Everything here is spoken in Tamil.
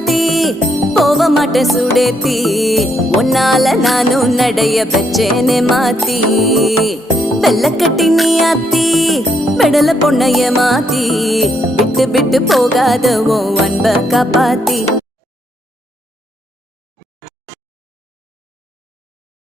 மாத்தி போக மாட்டேன் சுடேத்தி உன்னால நானும் நடைய பெச்சேனே மாத்தி வெள்ளக்கட்டி நீ ஆத்தி பெடல பொண்ணைய மாத்தி விட்டு விட்டு போகாத உன் அன்ப காப்பாத்தி